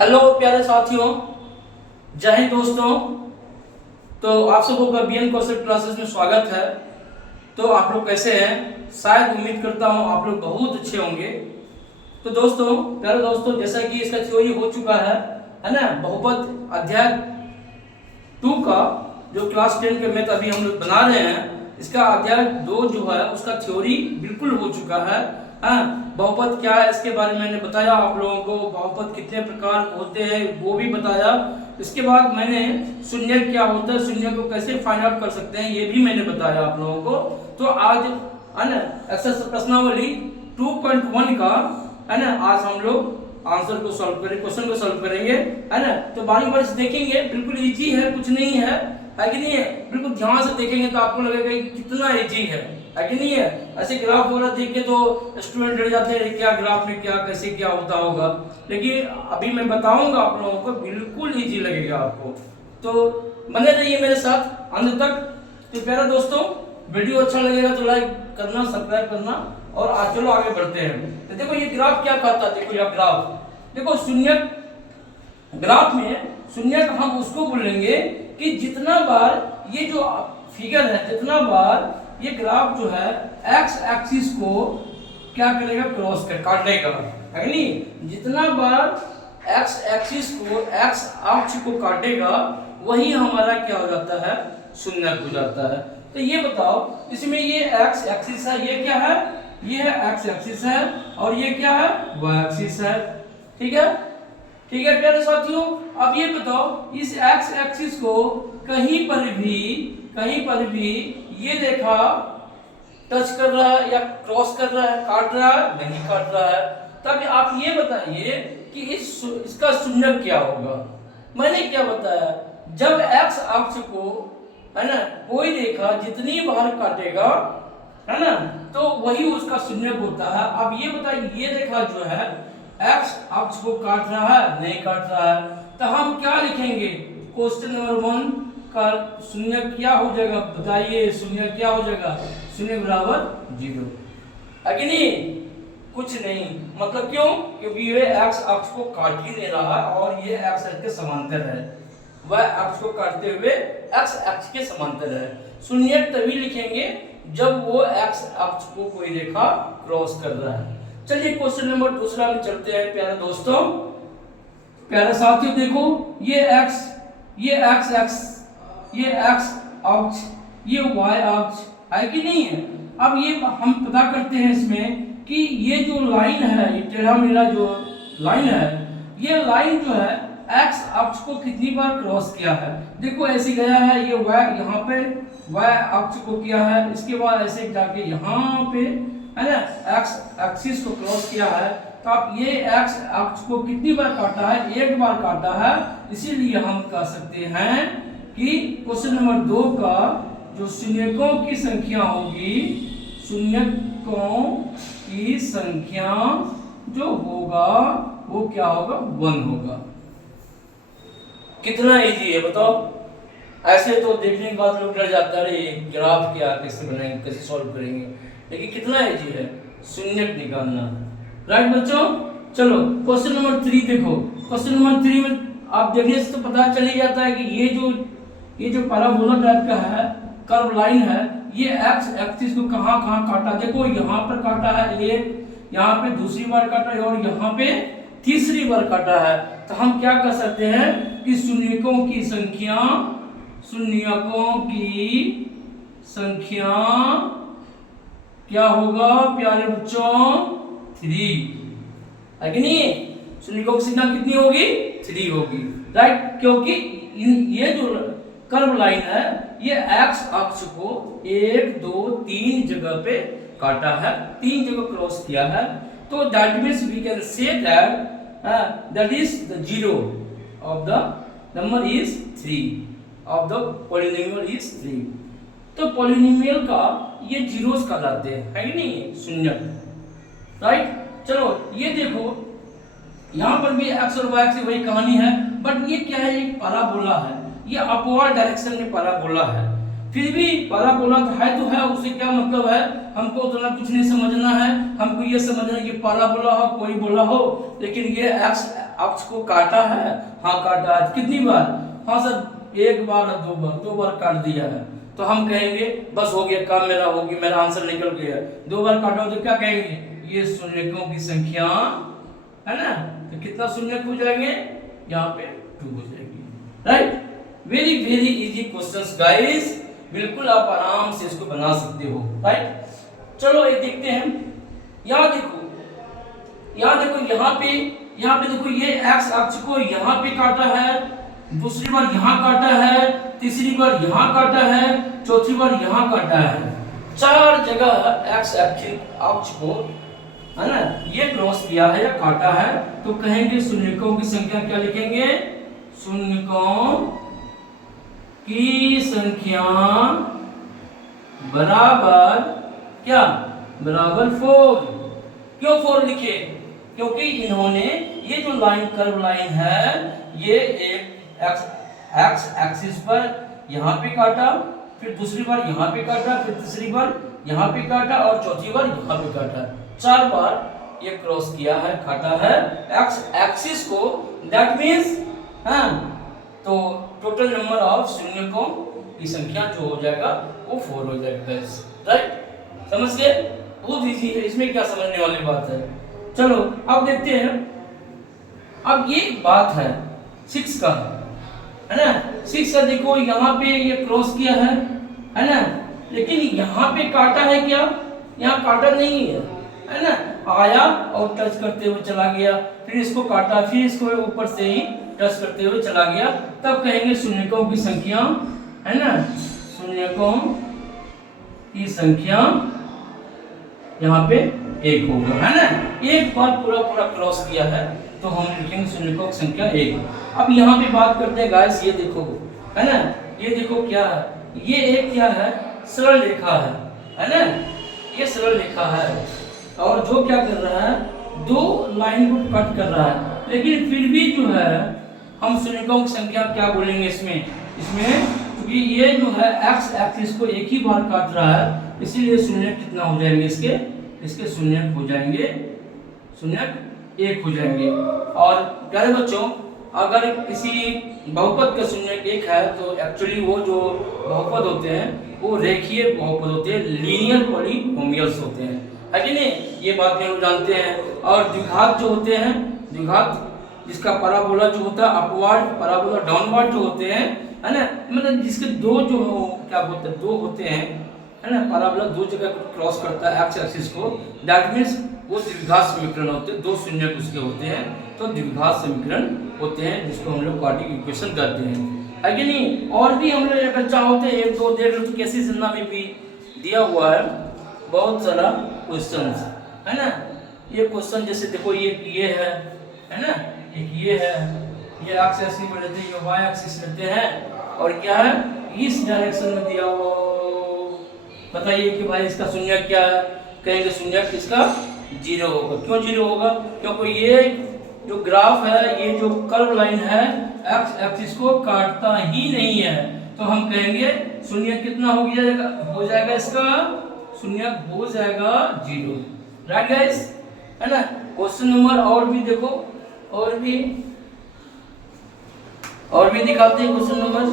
Hello प्यारे साथियों, जय हिंद दोस्तों। तो आप सबों का बीएन कौशल क्लासेस में स्वागत है। तो आप लोग कैसे हैं? शायद उम्मीद करता हूं आप लोग बहुत अच्छे होंगे। तो दोस्तों, प्यारे दोस्तों, जैसा कि इसका थ्योरी हो चुका है ना, बहुपद अध्याय 2 का जो क्लास 10 के मैथ अभी हम लोग बना रहे हैं, इसका अध्याय 2 जो है उसका थ्योरी बिल्कुल हो चुका है। बहुपद क्या है इसके बारे में मैंने बताया आप लोगों को, बहुपद कितने प्रकार होते हैं वो भी बताया। इसके बाद मैंने शून्य क्या होता है, शून्य को कैसे फाइंड आउट कर सकते हैं ये भी मैंने बताया आप लोगों को। तो आज है ना एक्सरसाइज प्रश्नावली 2.1 का है ना, आज हम लोग आंसर को सॉल्व करेंगे, क्वेश्चन को सॉल्व करेंगे, है ना। तो बारी बारी से देखेंगे, बिल्कुल इजी है, कुछ नहीं है कि नहीं है। बिल्कुल ध्यान से देखेंगे तो आपको लगेगा कि कितना इजी है कि नहीं है। ऐसे ग्राफ वगैरह देख के तो स्टूडेंट डर जाते हैं क्या ग्राफ में क्या कैसे क्या होता होगा, लेकिन अभी मैं बताऊंगा आप लोगों को, बिल्कुल इजी लगेगा आपको। तो बने रहिए मेरे साथ अंत तक। तो प्यारे दोस्तों, वीडियो अच्छा लगेगा तो लाइक करना, सब्सक्राइब करना, और आज चलो आगे बढ़ते हैं। तो देखो ये ग्राफ क्या कहता है, देखो यह ग्राफ देखो, शून्य ग्राफ में शून्य हम उसको बोलेंगे कि जितना बार ये जो फिगर है, जितना बार ये ग्राफ जो है एक्स एक्सिस को क्या करेगा, क्रॉस कर काटेगा, है नहीं। जितना बार एक्स एक्सिस को, एक्स अक्ष को काटेगा, वही हमारा क्या हो जाता है, शून्य हो जाता है। तो ये बताओ, इसमें ये एक्स एक्सिस है, ये क्या है, ये है एक्स एक्सिस है, और ये क्या है, वाई एक्सिस है। ठीक है, ठीक है प्यारे साथियों। अब ये बताओ, इस एक्स एक्सिस को कहीं पर भी ये रेखा टच कर रहा है या क्रॉस कर रहा है, काट रहा है, नहीं काट रहा है। तब आप ये बताइए कि इसका शून्य क्या होगा। मैंने क्या बताया, जब एक्स अक्ष को है ना कोई रेखा जितनी बार काटेगा, है ना, तो वही उसका शून्य होता है। अब ये बताइए, ये रेखा जो है एक्स अक्ष को काट रहा है, नहीं काट रहा है, तो हम क्या लिखेंगे, क्वेश्चन नंबर 1 का शून्य क्या हो जाएगा, बताइए शून्य क्या हो जाएगा, शून्य बराबर 0 है कि नहीं, कुछ नहीं। मतलब क्यों, क्योंकि ये एक्स अक्ष को काट ही नहीं रहा है और ये एक्स अक्ष के समांतर है, वह अक्ष को काटते हुए एक्स अक्ष के समांतर है। शून्य तभी लिखेंगे जब वो एक्स अक्ष को कोई रेखा क्रॉस कर रहा है। चलिए क्वेश्चन नंबर दूसरा में चलते हैं प्यारे दोस्तों, प्यारे साथियों। देखो ये एक्स अक्ष, ये वाई अक्ष है कि नहीं है। अब ये हम पता करते हैं इसमें कि ये जो लाइन है, ये टेढ़ा मेढ़ा जो लाइन है, ये लाइन जो है एक्स अक्ष को कितनी बार क्रॉस किया है। देखो ऐसे गया है, ये वाई यहाँ पे वाई अक्ष को किया है, इसके बाद ऐसे जाके यहाँ पे है ना एक्स एक्सिस को क्रॉस किया है। तो आप ये एक्स अक्ष को कितनी बार काटा है, एक बार काटा है। इसीलिए हम कह सकते हैं कि क्वेश्चन नंबर 2 का जो शून्यकों की संख्या होगी, शून्यकों की संख्या जो होगा वो क्या होगा, 1 होगा। कितना इजी है बताओ। ऐसे तो देखने के बाद लोग डर जाता है, अरे ग्राफ क्या कैसे बनाएंगे, कैसे सॉल्व करेंगे, लेकिन कितना इजी है शून्य निकालना। राइट बच्चों, चलो क्वेश्चन नंबर 3 देखो। क्वेश्चन नंबर 3 में आप देखने से तो पता चल ही जाता है कि ये जो पैराबोला टाइप का है, कर्व लाइन है, ये एक्स एक्सिस को कहां काटा। देखो यहाँ पर काटा है एक, यहाँ पे दूसरी बार काटा है, और यहाँ पे तीसरी बार काटा है। तो हम क्या कर सकते हैं कि शून्यकों की संख्या क्या होगा प्यारे बच्चों, 3 है कि नहीं। शून्यकों की संख्या कितनी होगी, 3 होगी। राइट, क्योंकि ये जो कर्व लाइन है ये एक्स अक्ष को 1 2 3 जगह पे काटा है, 3 जगह क्रॉस किया है। तो that means we can say that is the zero of the number is 3 of the polynomial is 3। तो पॉलिनोमियल का ये जीरोस कहलाते हैं, है कि नहीं, शून्य। राइट, चलो ये देखो यहाँ पर भी एक्स और वाई की वही कहानी है, बट ये क्या है, एक पैराबोला है, ये अपवर्ड डायरेक्शन में पैराबोला है। फिर भी पैराबोला तो है, उससे क्या मतलब है, हमको उतना कुछ नहीं समझना है। हमको ये समझना है कि पैराबोला हो कोई बोला हो, लेकिन ये एक्स अक्ष को काटा है? हाँ काटा है। कितनी बार? हाँ सर एक बार या दो बार काट दिया है। तो हम कहेंगे बस हो गया काम मेरा, होगी मेरा आंसर निकल गया। 2 बार काटा हो तो क्या कहेंगे? ये शून्यकों की संख्या है ना। तो कितना शून्यक हो जाएंगे? यहाँ पे 2 हो जाएंगे। Right, very very easy questions guys, बिल्कुल आप आराम से इसको बना सकते हो। राइट, चलो ये देखते हैं। यहाँ देखो यहाँ पे देखो ये एक्स अक्ष को यहाँ पे काटा है, दूसरी बार यहाँ काटा है, तीसरी बार यहाँ काटा है, चौथी बार यहाँ काटा है। 4 जगह एक्स अक्ष को है ना ये क्रॉस किया है या काटा है। तो कहेंगे शून्यकों की संख्या क्या लिखेंगे? शून्यकों की संख्या बराबर क्या? बराबर 4। क्यों 4 लिखे? क्योंकि इन्होंने ये जो लाइन कर्व लाइन है ये एक एक्स एक्सिस पर यहाँ पे काटा, फिर दूसरी बार यहाँ पे काटा, फिर तीसरी बार यहाँ पे काटा और चौथी बार यहाँ पे काटा। 4 बार ये क्रॉस किया है, काटा है एक्स एक्सिस को। दैट मींस तो टोटल नंबर ऑफ शून्यकों की संख्या जो हो जाएगा वो 4 हो जाएगा। राइट, समझ गए? बहुत इजी है, इसमें क्या समझने वाली बात है। चलो अब देखते हैं। अब ये बात है 6 का, है ना। 6 का देखो यहाँ पे ये क्रॉस किया है ना, लेकिन यहाँ पे काटा है क्या? यहाँ काटा नहीं है ना। आया और टच करते हुए चला गया, फिर इसको काटा, फिर इसको ऊपर से ही टच करते हुए चला गया। तब कहेंगे शून्यकों की संख्या, है ना, शून्यकों की संख्या यहाँ पे 1 होगा, है ना। एक बार पूरा क्रॉस किया है तो हम लिखेंगे शून्यकों की संख्या 1। अब यहाँ पे बात करते हैं गाइस, ये देखो, है ना, ये देखो क्या है, ये एक क्या है? सरल रेखा है ना। ये सरल रेखा है और जो क्या कर रहा है? 2 लाइन को कट कर रहा है। लेकिन फिर भी जो है हम शून्यकों की संख्या क्या बोलेंगे इसमें क्योंकि ये जो है एक्स एक्सिस को एक ही बार काट रहा है, इसीलिए शून्यक कितना हो जाएंगे? इसके शून्यक हो जाएंगे, शून्यक 1 हो जाएंगे। और प्यारे बच्चों, अगर किसी बहुपद का शून्यक 1 है तो एक्चुअली वो जो बहुपद होते हैं वो रेखीय बहुपद होते हैं, लीनियर पॉलीनोमियल्स होते हैं, है कि नहीं? ये बात भी हम जानते हैं। और द्विघात जो होते हैं, द्विघात जिसका पराबोला जो होता है अपवर्ड, पराबोला डाउनवर्ड जो होते हैं, है ना, मतलब जिसके 2 जो क्या बोलते हैं 2 होते हैं, है ना। पराबोला 2 जगह क्रॉस करता है एक्स एक्सिस को, दैट मींस वो द्विघात समीकरण होते हैं, 2 शून्यक उसके होते हैं, तो द्विघात समीकरण होते हैं जिसको हम लोग क्वाड्रेटिक इक्वेशन कहते हैं, है कि नहीं। और भी हम लोग अगर चाहते हैं 1-2 देख लो तो कैसी संज्ञा में भी दिया हुआ है बहुत सारा क्वेश्चन, है ना। ये क्वेश्चन जैसे देखो ये है ना, एक ये है, ये एक्स एक्सिस में लेते हैं, ये वाई एक्सिस लेते हैं, और क्या है इस डायरेक्शन में दिया हुआ। बताइए कि भाई इसका शून्यक क्या है? कहेंगे शून्यक इसका 0 होगा। क्यों 0 होगा? क्योंकि ये जो ग्राफ है, ये जो कर्व लाइन है एक्स एक्सिस को काटता ही नहीं है, तो हम कहेंगे शून्यक कितना हो जाएगा इसका शून्यक हो जाएगा 0। राइट गाइस, है ना। क्वेश्चन नंबर और भी देखो, और भी दिखाते हैं क्वेश्चन नंबर,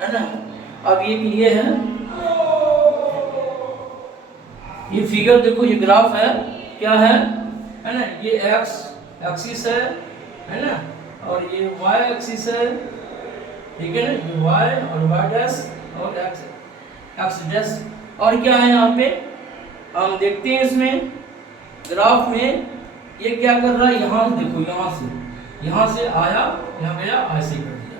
है ना। अब ये है, ये फिगर देखो, ये ग्राफ है, क्या है ना, ये एक्स एक्सिस है ना, और ये वाई एक्सिस है, ठीक है ना, ये वाई और वाई डैश और एक्स डैश। और क्या है यहाँ पे हम देखते हैं इसमें ग्राफ में ये क्या कर रहा है, यहाँ देखो, यहाँ से आया, यहाँ गया, ऐसे ही कर दिया,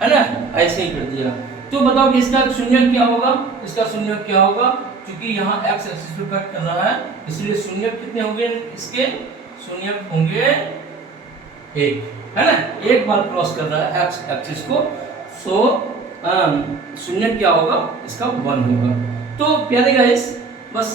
है ना, ऐसे ही कर दिया। तो बताओ कि इसका शून्यक क्या होगा? इसका शून्यक क्या होगा? क्योंकि यहाँ एक्स एक्सिस पे कट कर रहा है, इसलिए शून्यक कितने होंगे? इसके शून्यक होंगे 1, है ना। एक बार क्रॉस कर रहा है एक्स एक्सिस को, सो शून्यक क्या होगा? इसका 1 होगा। तो प्यारे गाइस, बस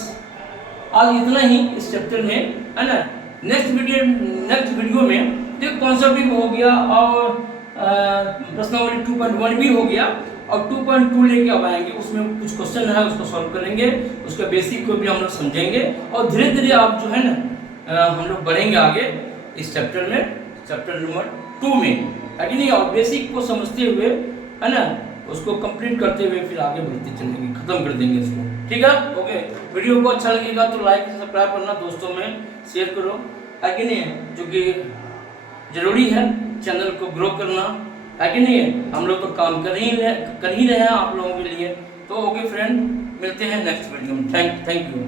आज इतना ही इस चैप्टर में, है ना। नेक्स्ट वीडियो में देखो कॉन्सेप्ट भी हो गया और प्रश्नावली 2.1 भी हो गया, और 2.2 लेके अब आएंगे, उसमें कुछ क्वेश्चन है उसको सॉल्व करेंगे, उसका बेसिक को भी हम लोग समझेंगे, और धीरे धीरे आप जो है ना हम लोग बढ़ेंगे आगे। इस चैप्टर में, चैप्टर नंबर 2 में, है कि नहीं। और बेसिक को समझते हुए, है ना, उसको कंप्लीट करते हुए फिर आगे बढ़ते चलेंगे, खत्म कर देंगे इसको, ठीक है। ओके, वीडियो को अच्छा लगेगा तो लाइक सब्सक्राइब करना, दोस्तों में शेयर करो, है कि नहीं, जो कि जरूरी है चैनल को ग्रो करना, है कि नहीं। हम लोग तो काम कर ही रहे हैं आप लोगों के लिए। तो ओके फ्रेंड, मिलते हैं नेक्स्ट वीडियो में। Thank you.